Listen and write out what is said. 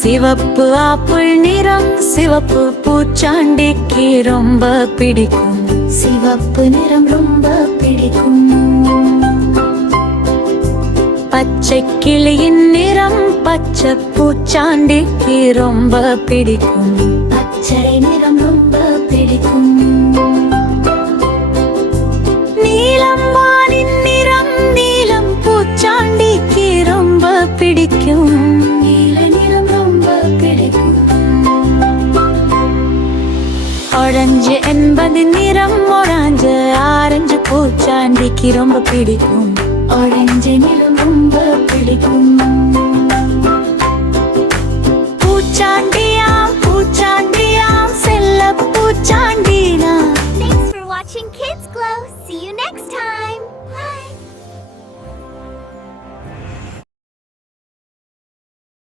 சிவப்பு ஆப்பிள் நிறம் சிவப்பு பூச்சாண்டிக்கு ரொம்ப பிடிக்கும். சிவப்பு நிறம் ரொம்ப பிடிக்கும். பச்சை கிளியின் நிறம் பச்சை பூச்சாண்டிக்கு ரொம்ப பிடிக்கும். பச்சை நிறம் ரொம்ப பிடிக்கும். நீலம் வானின் நிறம் நீலம் பூச்சாண்டிக்கு ரொம்ப பிடிக்கும். நீல நிறம் ரொம்ப பிடிக்கும். ஆரஞ்சு என்பது நிறம் ஆரஞ்சு ஆரஞ்சு பூச்சாண்டிக்கு ரொம்ப பிடிக்கும். ஆரஞ்சு நிறம் ரொம்ப பிடிக்கும். பூச்சாண்டியாம் பூச்சாண்டியாம் செல்ல பூச்சாண்டினா. Thanks for watching Kids Glow.